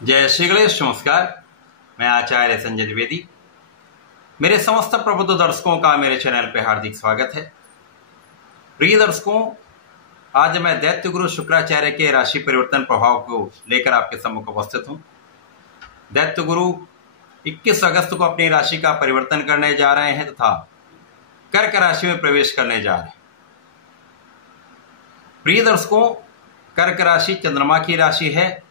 जय श्री गणेश। नमस्कार, मैं आचार्य संजय द्विवेदी। मेरे समस्त प्रबुद्ध दर्शकों का मेरे चैनल पे हार्दिक स्वागत है। प्रिय दर्शकों, आज मैं दैत्य गुरु शुक्राचार्य के राशि परिवर्तन प्रभाव को लेकर आपके सम्मुख उपस्थित हूं। दैत्य गुरु 21 अगस्त को अपनी राशि का परिवर्तन करने जा रहे हैं तथा कर्क राशि में प्रवेश करने जा रहे हैं। प्रिय दर्शकों, कर्क राशि चंद्रमा की राशि है,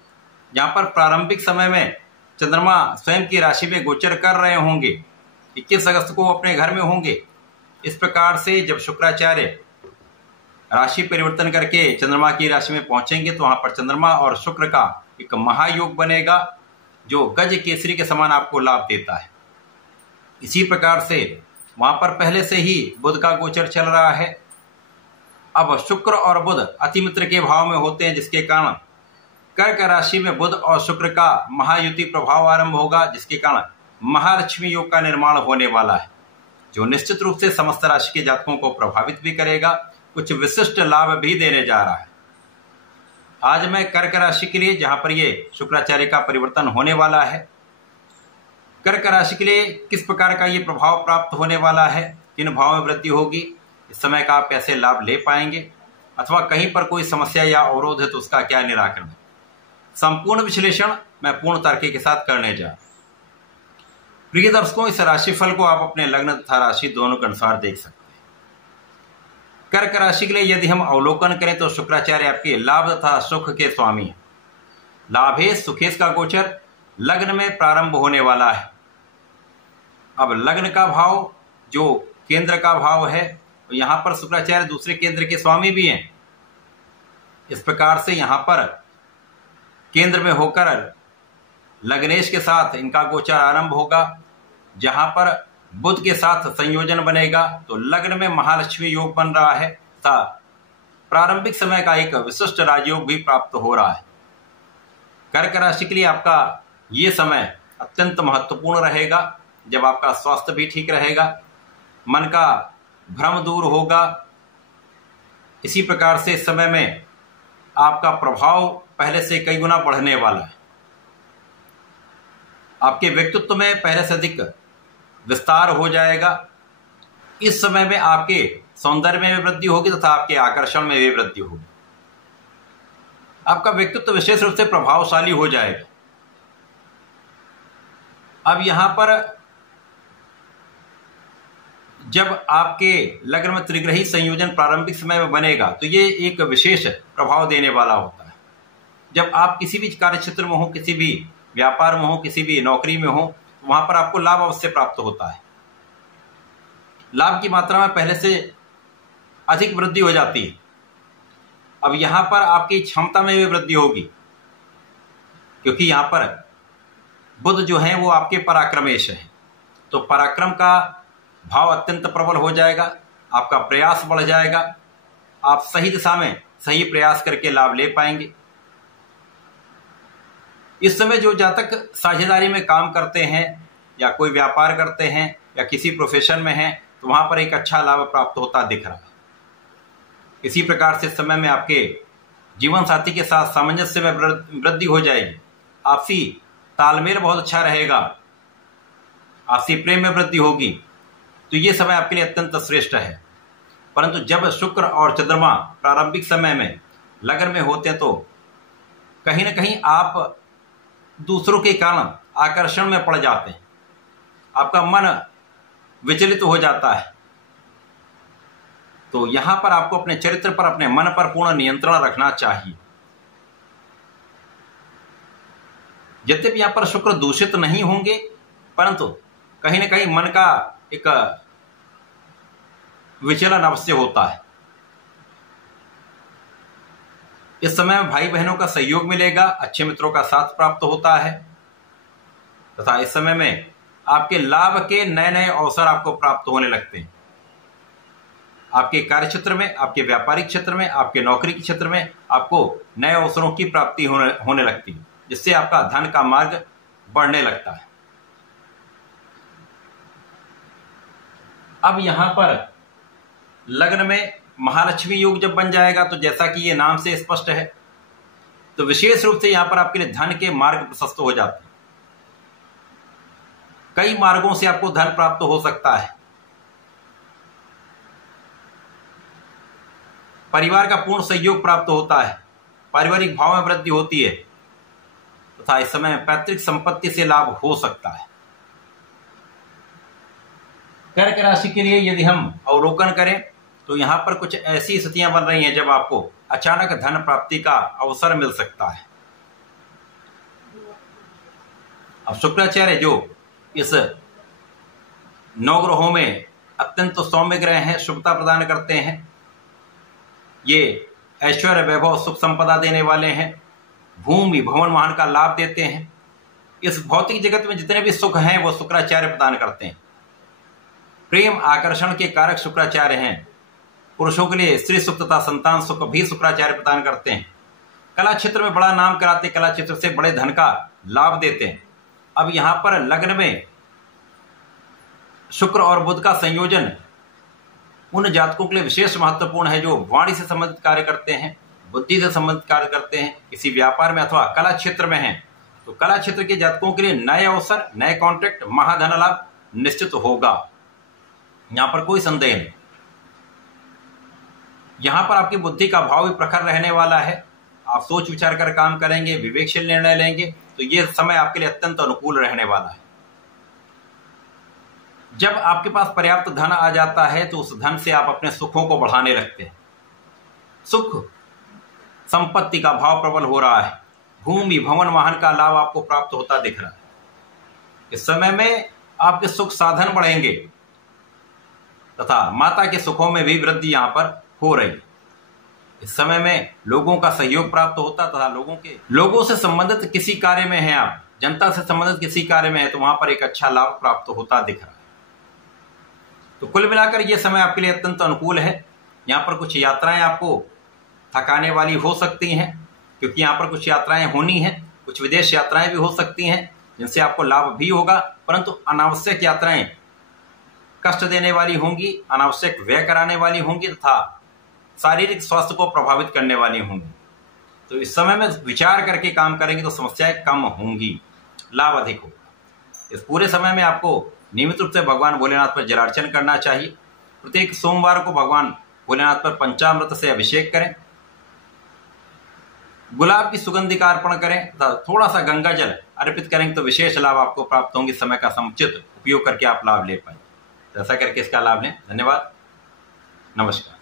जहां पर प्रारंभिक समय में चंद्रमा स्वयं की राशि में गोचर कर रहे होंगे। 21 अगस्त को अपने घर में होंगे। इस प्रकार से जब शुक्राचार्य राशि परिवर्तन करके चंद्रमा की राशि में पहुंचेंगे तो वहां पर चंद्रमा और शुक्र का एक महायोग बनेगा, जो गज केसरी के समान आपको लाभ देता है। इसी प्रकार से वहां पर पहले से ही बुध का गोचर चल रहा है। अब शुक्र और बुध अतिमित्र के भाव में होते हैं, जिसके कारण कर्क राशि में बुध और शुक्र का महायुति प्रभाव आरंभ होगा, जिसके कारण महालक्ष्मी योग का निर्माण होने वाला है, जो निश्चित रूप से समस्त राशि के जातकों को प्रभावित भी करेगा, कुछ विशिष्ट लाभ भी देने जा रहा है। आज मैं कर्क राशि के लिए, जहां पर ये शुक्राचार्य का परिवर्तन होने वाला है, कर्क राशि के लिए किस प्रकार का ये प्रभाव प्राप्त होने वाला है, किन भाव में वृद्धि होगी, इस समय का आप कैसे लाभ ले पाएंगे, अथवा कहीं पर कोई समस्या या अवरोध है तो उसका क्या निराकरण है, संपूर्ण विश्लेषण मैं पूर्ण तर्क के साथ करने जा। प्रिय दर्शकों, इस राशिफल को आप अपने लग्न तथा राशि दोनों के अनुसार देख सकते हैं। कर्क राशि के लिए यदि हम अवलोकन करें तो शुक्राचार्य आपके लाभ तथा सुख के स्वामी हैं। लाभेश सुखेश का गोचर लग्न में प्रारंभ होने वाला है। अब लग्न का भाव जो केंद्र का भाव है, यहां पर शुक्राचार्य दूसरे केंद्र के स्वामी भी हैं। इस प्रकार से यहां पर केंद्र में होकर लग्नेश के साथ इनका गोचर आरंभ होगा, जहां पर बुध के साथ संयोजन बनेगा तो लग्न में महालक्ष्मी योग बन रहा है तथा प्रारंभिक समय का एक विशिष्ट राजयोग भी प्राप्त हो रहा है। कर्क राशि के लिए आपका ये समय अत्यंत महत्वपूर्ण रहेगा, जब आपका स्वास्थ्य भी ठीक रहेगा, मन का भ्रम दूर होगा। इसी प्रकार से इस समय में आपका प्रभाव पहले से कई गुना बढ़ने वाला है। आपके व्यक्तित्व में पहले से अधिक विस्तार हो जाएगा। इस समय में आपके सौंदर्य में भी वृद्धि होगी तथा आपके आकर्षण में भी वृद्धि होगी। आपका व्यक्तित्व विशेष रूप से प्रभावशाली हो जाएगा। अब यहां पर जब आपके लग्न में त्रिग्रही संयोजन प्रारंभिक समय में बनेगा तो ये एक विशेष प्रभाव देने वाला होता है। जब आप किसी भी कार्य क्षेत्र में हो, किसी भी व्यापार में हो, किसी भी नौकरी में हो, तो वहां पर आपको लाभ अवश्य प्राप्त होता है। लाभ की मात्रा में पहले से अधिक वृद्धि हो जाती है। अब यहां पर आपकी क्षमता में भी वृद्धि होगी, क्योंकि यहां पर बुध जो है वो आपके पराक्रमेश है, तो पराक्रम का भाव अत्यंत प्रबल हो जाएगा। आपका प्रयास बढ़ जाएगा। आप सही दिशा में सही प्रयास करके लाभ ले पाएंगे। इस समय जो जातक साझेदारी में काम करते हैं या कोई व्यापार करते हैं या किसी प्रोफेशन में हैं, तो वहां पर एक अच्छा लाभ प्राप्त होता दिख रहा है। इसी प्रकार से इस समय में आपके जीवन साथी के साथ सामंजस्य में वृद्धि हो जाएगी। आपसी तालमेल बहुत अच्छा रहेगा। आपसी प्रेम में वृद्धि होगी। तो ये समय आपके लिए अत्यंत श्रेष्ठ है। परंतु जब शुक्र और चंद्रमा प्रारंभिक समय में लग्न में होते हैं तो कहीं ना कहीं आप दूसरों के कारण आकर्षण में पड़ जाते हैं। आपका मन विचलित हो जाता है। तो यहां पर आपको अपने चरित्र पर, अपने मन पर पूर्ण नियंत्रण रखना चाहिए। यद्यपि यहां पर शुक्र दूषित नहीं होंगे, परंतु कहीं ना कहीं मन का एक विचलन अवश्य होता है। इस समय में भाई बहनों का सहयोग मिलेगा, अच्छे मित्रों का साथ प्राप्त होता है तथा इस समय में आपके लाभ के नए नए अवसर आपको प्राप्त होने लगते हैं। आपके कार्य क्षेत्र में, आपके व्यापारिक क्षेत्र में, आपके नौकरी के क्षेत्र में आपको नए अवसरों की प्राप्ति होने लगती है, जिससे आपका धन का मार्ग बढ़ने लगता है। अब यहां पर लग्न में महालक्ष्मी योग जब बन जाएगा तो जैसा कि ये नाम से स्पष्ट है, तो विशेष रूप से यहां पर आपके लिए धन के मार्ग प्रशस्त हो जाते हैं। कई मार्गों से आपको धन प्राप्त हो सकता है। परिवार का पूर्ण सहयोग प्राप्त होता है, पारिवारिक भाव में वृद्धि होती है तथा इस समय पैतृक संपत्ति से लाभ हो सकता है। कर्क राशि के लिए यदि हम अवलोकन करें तो यहां पर कुछ ऐसी स्थितियां बन रही हैं जब आपको अचानक धन प्राप्ति का अवसर मिल सकता है। अब शुक्राचार्य जो इस नवग्रहों में अत्यंत सौम्य ग्रह हैं, शुभता प्रदान करते हैं, ये ऐश्वर्य वैभव सुख संपदा देने वाले हैं, भूमि भवन वाहन का लाभ देते हैं। इस भौतिक जगत में जितने भी सुख हैं वो शुक्राचार्य प्रदान करते हैं। प्रेम आकर्षण के कारक शुक्राचार्य हैं। पुरुषों के लिए स्त्री सुख तथा संतान सुख भी शुक्राचार्य प्रदान करते हैं। कला क्षेत्र में बड़ा नाम कराते, कला क्षेत्र से बड़े धन का लाभ देते हैं। अब यहां पर लग्न में शुक्र और बुध का संयोजन उन जातकों के लिए विशेष महत्वपूर्ण है जो वाणी से संबंधित कार्य करते हैं, बुद्धि से संबंधित कार्य करते हैं, किसी व्यापार में अथवा कला क्षेत्र में हैं। तो कला क्षेत्र के जातकों के लिए नए अवसर, नए कॉन्ट्रैक्ट, महाधन लाभ निश्चित होगा, यहां पर कोई संदेह नहीं। यहां पर आपकी बुद्धि का भाव भी प्रखर रहने वाला है। आप सोच विचार कर काम करेंगे, विवेकशील निर्णय लेंगे, तो यह समय आपके लिए अत्यंत अनुकूल रहने वाला है। जब आपके पास पर्याप्त धन आ जाता है तो उस धन से आप अपने सुखों को बढ़ाने लगते हैं। सुख संपत्ति का भाव प्रबल हो रहा है, भूमि भवन वाहन का लाभ आपको प्राप्त होता दिख रहा है। इस समय में आपके सुख साधन बढ़ेंगे तथा माता के सुखों में भी वृद्धि यहां पर हो रही है। इस समय में लोगों का सहयोग प्राप्त होता तथा लोगों से संबंधित किसी कार्य में है, आप जनता से संबंधित किसी कार्य में है तो वहां पर एक अच्छा लाभ प्राप्त होता दिख रहा है। तो कुल मिलाकर यह समय आपके लिए अत्यंत अनुकूल है। यहां पर कुछ यात्राएं आपको थकाने वाली हो सकती हैं, क्योंकि यहां पर कुछ यात्राएं होनी हैं, कुछ विदेश यात्राएं भी हो सकती हैं जिनसे आपको लाभ भी होगा, परंतु अनावश्यक यात्राएं कष्ट देने वाली होंगी, अनावश्यक व्यय कराने वाली होंगी तथा शारीरिक स्वास्थ्य को प्रभावित करने वाली होंगी। तो इस समय में विचार करके काम करेंगे तो समस्याएं कम होंगी, लाभ अधिक होगा। इस पूरे समय में आपको नियमित रूप से भगवान भोलेनाथ पर जलार्चन करना चाहिए। प्रत्येक सोमवार को भगवान भोलेनाथ पर पंचामृत से अभिषेक करें, गुलाब की सुगंधि का अर्पण करें तथा थोड़ा सा गंगा जल अर्पित करेंगे तो विशेष लाभ आपको प्राप्त होंगे। समय का समुचित उपयोग करके आप लाभ ले पाएंगे। तो ऐसा करके इसका लाभ लें। धन्यवाद, नमस्कार।